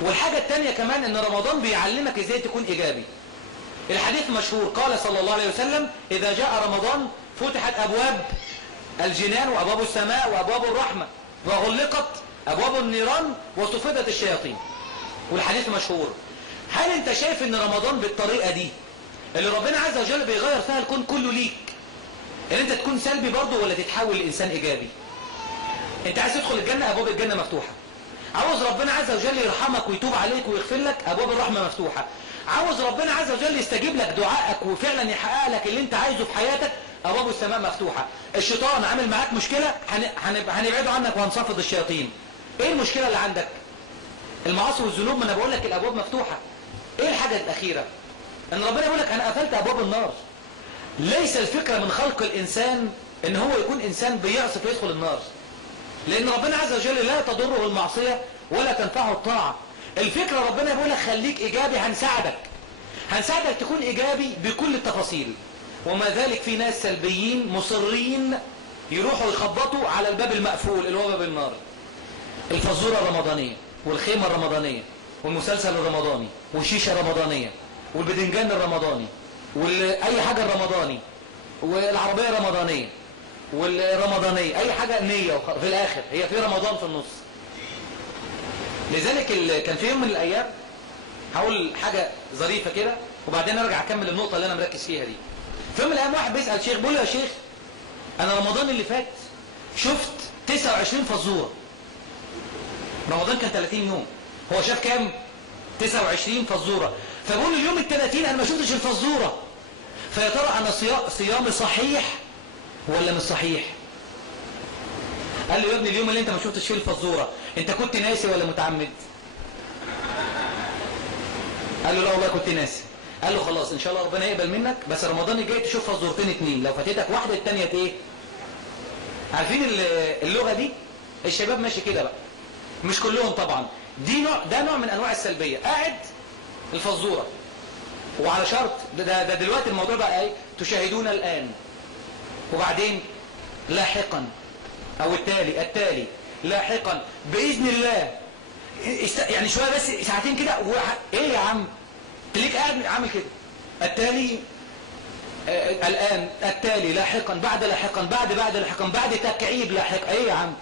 والحاجة التانية كمان ان رمضان بيعلمك ازاي تكون ايجابي. الحديث مشهور، قال صلى الله عليه وسلم: اذا جاء رمضان فتحت ابواب الجنان وابواب السماء وابواب الرحمة، وغلقت ابواب النيران وصفدت الشياطين. والحديث مشهور. هل انت شايف ان رمضان بالطريقة دي اللي ربنا عز وجل بيغير فيها الكون كله ليك، ان انت تكون سلبي برضه ولا تتحول لانسان ايجابي؟ انت عايز تدخل الجنة، ابواب الجنة مفتوحة. عاوز ربنا عز وجل يرحمك ويتوب عليك ويغفر لك، ابواب الرحمة مفتوحة. عاوز ربنا عز وجل يستجيب لك دعائك وفعلا يحقق لك اللي انت عايزه في حياتك، ابواب السماء مفتوحة. الشيطان عامل معاك مشكلة، هنبعده عنك وهنصفد الشياطين. ايه المشكلة اللي عندك؟ المعاصي والذنوب. ما انا بقول لك الابواب مفتوحة. ايه الحاجة الاخيرة؟ ان ربنا يقول لك انا قفلت ابواب النار. ليس الفكرة من خلق الانسان ان هو يكون انسان بيعصي فيدخل النار، لان ربنا عز وجل لا تضره المعصية ولا تنفعه الطاعة. الفكرة ربنا يقول لك خليك ايجابي، هنساعدك تكون ايجابي بكل التفاصيل. وما ذلك في ناس سلبيين مصرين يروحوا يخبطوا على الباب المقفول اللي هو باب النار. الفزورة الرمضانية والخيمة الرمضانية والمسلسل الرمضاني والشيشة الرمضانية والبدنجان الرمضاني واي حاجة الرمضاني والعربية الرمضانية والرمضانية، اي حاجة نية في الاخر هي في رمضان في النص. لذلك كان في يوم من الايام، هقول حاجة ظريفة كده وبعدين ارجع اكمل النقطة اللي انا مركز فيها دي. في يوم من الايام واحد بيسأل شيخ، بيقول له: يا شيخ انا رمضان اللي فات شفت 29 فزورة. رمضان كان 30 يوم، هو شاف كام؟ 29 فزورة. فبقول اليوم ال30 انا ما شفتش الفزورة، فيا ترى انا صيامي صحيح ولا مش صحيح؟ قال له: يا ابني اليوم اللي انت ما شفتش فيه الفزورة انت كنت ناسي ولا متعمد؟ قال له: لا والله كنت ناسي. قال له: خلاص ان شاء الله ربنا يقبل منك، بس رمضان الجاي تشوف فزورتين 2، لو فاتتك واحدة التانية ايه؟ عارفين اللغة دي؟ الشباب ماشي كده بقى، مش كلهم طبعا، ده نوع من انواع السلبية. قاعد الفزورة وعلى شرط ده دلوقتي الموضوع بقى ايه؟ تشاهدون الآن، وبعدين لاحقا، او التالي لاحقا بإذن الله، يعني شوية بس ساعتين كده ايه يا عم تليك قاعد عامل كده؟ التالي الآن، التالي لاحقا، بعد لاحقا، بعد لاحقا، بعد تكعيب لاحقا. ايه يا عم،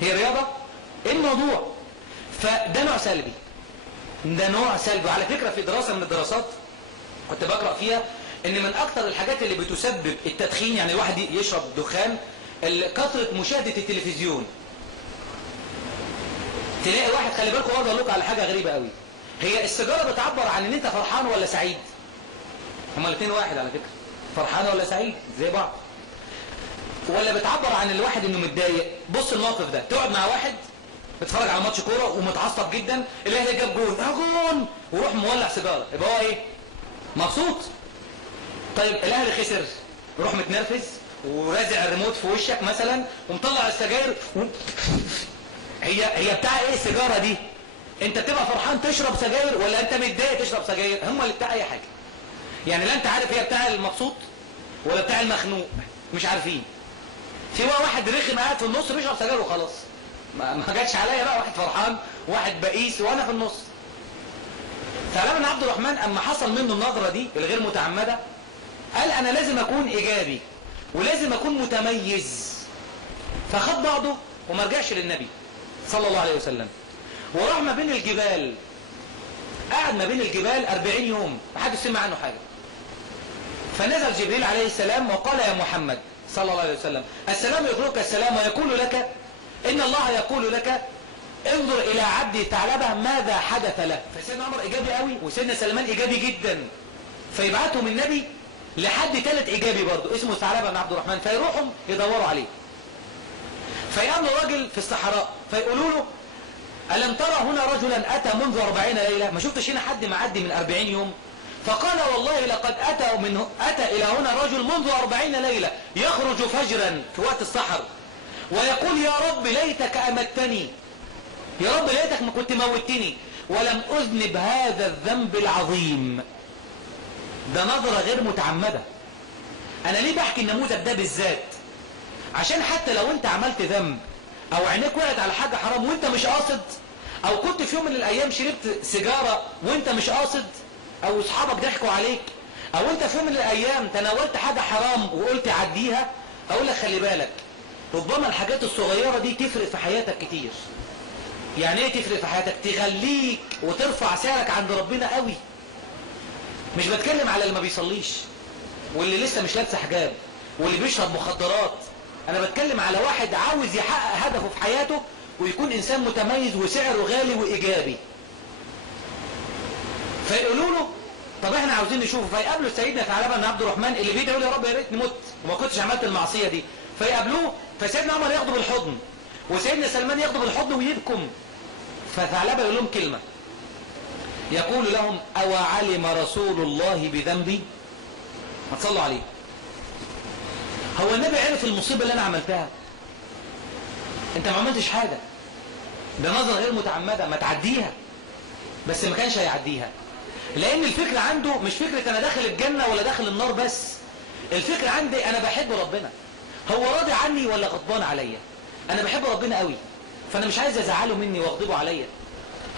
هي رياضة؟ ايه الموضوع؟ فده نوع سلبي، ده نوع سلبي. على فكرة في دراسة من الدراسات كنت بقرأ فيها ان من اكتر الحاجات اللي بتسبب التدخين، يعني الواحد يشرب دخان، كثرة مشاهدة التلفزيون. تلاقي واحد، خلي بالكم برضه اقول لكم على حاجة غريبة قوي، هي السيجارة بتعبر عن ان انت فرحان ولا سعيد؟ هما الاثنين واحد على فكرة، فرحان ولا سعيد زي بعض. ولا بتعبر عن الواحد انه متضايق؟ بص الموقف ده، تقعد مع واحد بتفرج على ماتش كوره ومتعصب جدا، الاهلي جاب جول، جول، وروح مولع سيجاره، يبقى هو ايه؟ مبسوط. طيب الاهلي خسر، روح متنرفز ورازع الريموت في وشك مثلا ومطلع السجاير هي بتاع ايه السيجاره دي؟ انت بتبقى فرحان تشرب سجاير ولا انت متضايق تشرب سجاير؟ هم اللي بتاع اي حاجه. يعني لا انت عارف هي بتاع المبسوط ولا بتاع المخنوق، مش عارفين. في واحد رخم قاعد في النص بيشرب سجاير وخلاص، ما جاتش عليا بقى، واحد فرحان واحد بئيس وانا في النص. فعلامة عبد الرحمن اما حصل منه النظرة دي الغير متعمدة، قال انا لازم اكون ايجابي ولازم اكون متميز، فخد بعضه وما رجعش للنبي صلى الله عليه وسلم، وراح ما بين الجبال، قعد ما بين الجبال 40 يوم محدش سمع عنه حاجة. فنزل جبريل عليه السلام وقال: يا محمد صلى الله عليه وسلم، السلام يقولك السلام ويقول لك إن الله يقول لك انظر إلى عبدي ثعلبة ماذا حدث له. فسيدنا عمر إيجابي قوي وسيدنا سلمان إيجابي جدا، فيبعتهم النبي لحد ثالث إيجابي برضه اسمه ثعلبة بن عبد الرحمن، فيروحوا يدوروا عليه، فيقابلوا راجل في الصحراء فيقولوا له: ألم ترى هنا رجلا أتى منذ 40 ليلة؟ ما شفتش هنا حد معدي من 40 يوم؟ فقال: والله لقد أتى إلى هنا رجل منذ 40 ليلة يخرج فجرا في وقت السحر ويقول: يا رب ليتك أمتني، يا رب ليتك ما كنت موتني ولم أذنب هذا الذنب العظيم. ده نظرة غير متعمدة. أنا ليه بحكي النموذج ده بالذات؟ عشان حتى لو أنت عملت ذنب أو عينيك وقعت على حاجة حرام وأنت مش قاصد، او كنت في يوم من الايام شربت سيجارة وانت مش قاصد، او اصحابك ضحكوا عليك، او انت في يوم من الايام تناولت حاجة حرام وقلت عديها، اقول لك خلي بالك، ربما الحاجات الصغيرة دي تفرق في حياتك كتير. يعني ايه تفرق في حياتك؟ تغليك وترفع سعرك عند ربنا قوي. مش بتكلم على اللي ما بيصليش واللي لسه مش لابس حجاب واللي بيشرب مخدرات، انا بتكلم على واحد عاوز يحقق هدفه في حياته ويكون انسان متميز وسعره غالي وايجابي. فيقولوا له طب احنا عاوزين نشوفه، فيقابلوا سيدنا ثعلبة بن عبد الرحمن اللي بيدعوا يا رب يا ريتني مت وما كنتش عملت المعصية دي. فيقابلوه، فسيدنا عمر ياخده بالحضن وسيدنا سلمان ياخده بالحضن ويبكم. فثعلبة يقول لهم كلمة، يقول لهم أو علم رسول الله بذنبي؟ ما تصلوا عليه. هو النبي عرف المصيبة اللي انا عملتها؟ انت ما عملتش حاجة، ده نظرة غير متعمدة، ما تعديها. بس ما كانش هيعديها، لان الفكرة عنده مش فكرة انا داخل الجنة ولا داخل النار بس، الفكرة عندي انا بحب ربنا، هو راضي عني ولا غضبان عليا؟ انا بحب ربنا قوي، فانا مش عايز ازعله مني واغضبه عليا.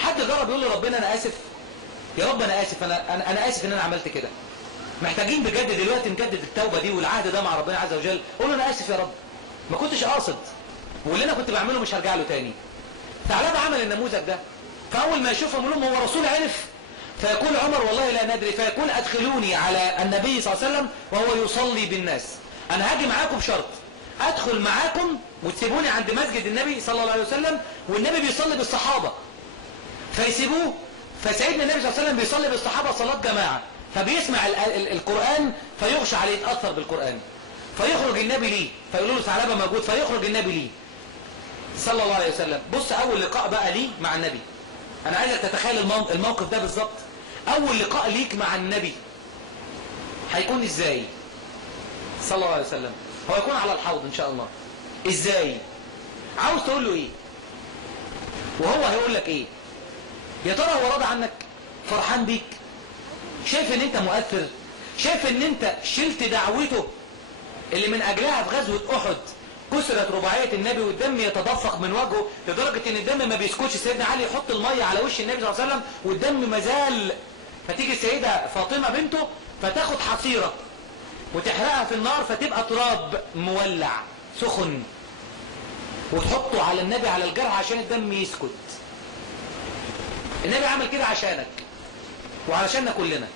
حد جرب يقول لربنا انا اسف؟ يا رب انا اسف، انا اسف ان انا عملت كده. محتاجين بجد دلوقتي نجدد التوبة دي والعهد ده مع ربنا عز وجل. قول له انا اسف يا رب، ما كنتش قاصد، واللي انا كنت بعمله مش هرجع له تاني. ثعلبة عمل النموذج ده، فاول ما يشوفهم يقول لهم هو رسول عرف؟ فيقول عمر والله لا ندري، فيقول ادخلوني على النبي صلى الله عليه وسلم وهو يصلي بالناس، انا هاجي معاكم بشرط، ادخل معاكم وتسيبوني عند مسجد النبي صلى الله عليه وسلم والنبي بيصلي بالصحابة، فيسيبوه. فسيدنا النبي صلى الله عليه وسلم بيصلي بالصحابة صلاة جماعة، فبيسمع القرآن فيغشى عليه، يتأثر بالقرآن، فيخرج النبي ليه، فيقولوا له ثعلبة موجود، فيخرج النبي ليه صلى الله عليه وسلم. بص اول لقاء بقى ليه مع النبي، انا عايزك تتخيل الموقف ده بالظبط. اول لقاء ليك مع النبي هيكون ازاي صلى الله عليه وسلم؟ هو يكون على الحوض ان شاء الله. ازاي؟ عاوز تقول له ايه وهو هيقول لك ايه؟ يا ترى هو راضي عنك؟ فرحان بيك؟ شايف ان انت مؤثر؟ شايف ان انت شلت دعوته اللي من اجلها في غزوة احد كسرت رباعية النبي والدم يتدفق من وجهه لدرجة ان الدم ما بيسكتش، سيدنا علي يحط المية على وش النبي صلى الله عليه وسلم والدم مازال، فتيجي السيدة فاطمة بنته فتاخد حصيرة وتحرقها في النار فتبقى تراب مولع سخن وتحطه على النبي على الجرح عشان الدم يسكت. النبي عمل كده عشانك وعلشاننا كلنا.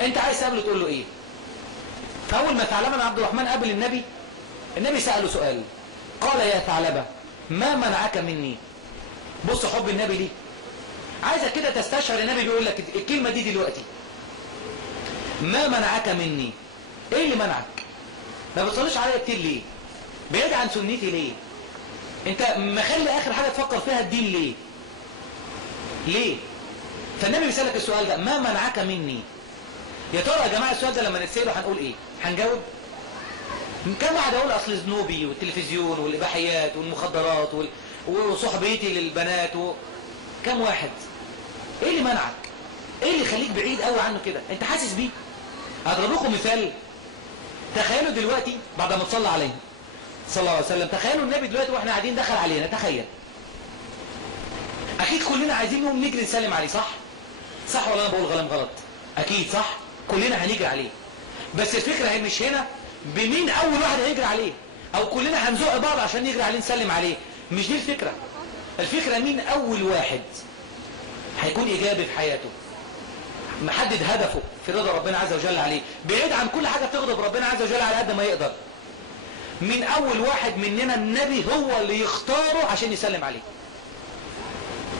انت عايز تقابله تقول له ايه؟ فاول ما ثعلبة بن عبد الرحمن قابل النبي سأله سؤال، قال يا ثعلبة ما منعك مني؟ بص حب النبي ليه. عايزك كده تستشعر النبي بيقول لك الكلمة دي دلوقتي، ما منعك مني؟ ايه اللي منعك؟ ما بتصليش عليا كتير ليه؟ بعيد عن سنتي ليه؟ انت مخلي اخر حاجة تفكر فيها الدين ليه؟ فالنبي بيسألك السؤال ده، ما منعك مني؟ يا ترى يا جماعة السؤال ده لما نتسأله هنقول ايه؟ هنجاوب؟ كم واحد اقول اصل ذنوبي والتلفزيون والاباحيات والمخدرات وصحبيتي للبنات كم واحد؟ ايه اللي منعك؟ ايه اللي يخليك بعيد قوي عنه كده؟ انت حاسس بيه؟ هضرب لكم مثال. تخيلوا دلوقتي بعد ما تصلى عليه صلى الله عليه وسلم، تخيلوا النبي دلوقتي واحنا قاعدين دخل علينا، تخيل. اكيد كلنا عايزين نقوم نجري نسلم عليه، صح ولا انا بقول كلام غلط؟ اكيد صح، كلنا هنجري عليه. بس الفكرة هي مش هنا بمين اول واحد هيجري عليه او كلنا هنزق بعض عشان نجري عليه نسلم عليه، مش دي الفكرة. الفكرة مين اول واحد هيكون ايجابي في حياته، محدد هدفه في رضا ربنا عز وجل عليه، بعيد عن كل حاجة تغضب ربنا عز وجل على قد ما يقدر. من اول واحد مننا النبي هو اللي يختاره عشان يسلم عليه.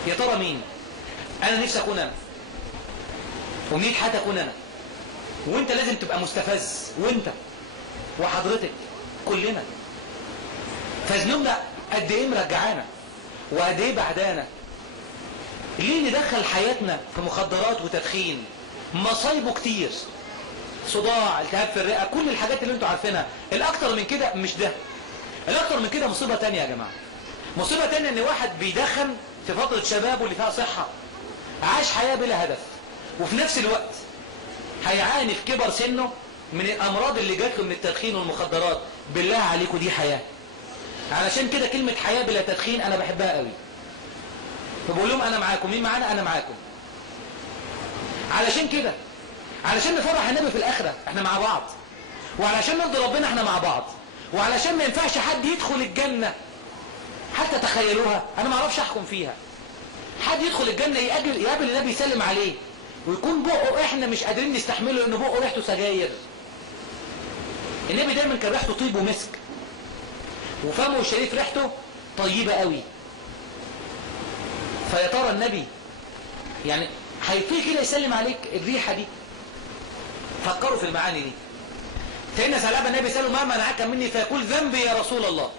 يا ترى مين؟ انا نفسي اكون انا، ومين حتى اكون انا، وانت لازم تبقى مستفز، وانت وحضرتك كلنا. فذنوبنا قد ايه مرجعانا وقد ايه بعدانا. ليه ندخل حياتنا في مخدرات وتدخين؟ مصايبه كتير، صداع، التهاب في الرئة، كل الحاجات اللي انتوا عارفينها. الاكتر من كده مش ده، الاكتر من كده مصيبة تانية يا جماعة. مصيبة تانية ان واحد بيدخن في فترة شبابه اللي فيها صحة، عاش حياة بلا هدف، وفي نفس الوقت هيعاني في كبر سنه من الامراض اللي جات له من التدخين والمخدرات. بالله عليكم دي حياة؟ علشان كده كلمة حياة بلا تدخين انا بحبها قوي. فبقول لهم انا معاكم. مين معانا؟ انا معاكم. علشان كده، علشان نفرح النبي في الاخره احنا مع بعض، وعلشان نرضي ربنا احنا مع بعض، وعلشان ما ينفعش حد يدخل الجنه. حتى تخيلوها، انا ما اعرفش احكم فيها، حد يدخل الجنه يقابل النبي يسلم عليه ويكون بقه احنا مش قادرين نستحمله لان بقه ريحته سجاير. النبي دايما كان ريحته طيب ومسك، وفمه الشريف ريحته طيبه قوي. فيا ترى النبي يعني هيطيق كده يسلم عليك الريحه دي؟ فكروا في المعاني دي. فإن ثعلبة النبي سأله ما منعك مني، فيقول ذنبي يا رسول الله.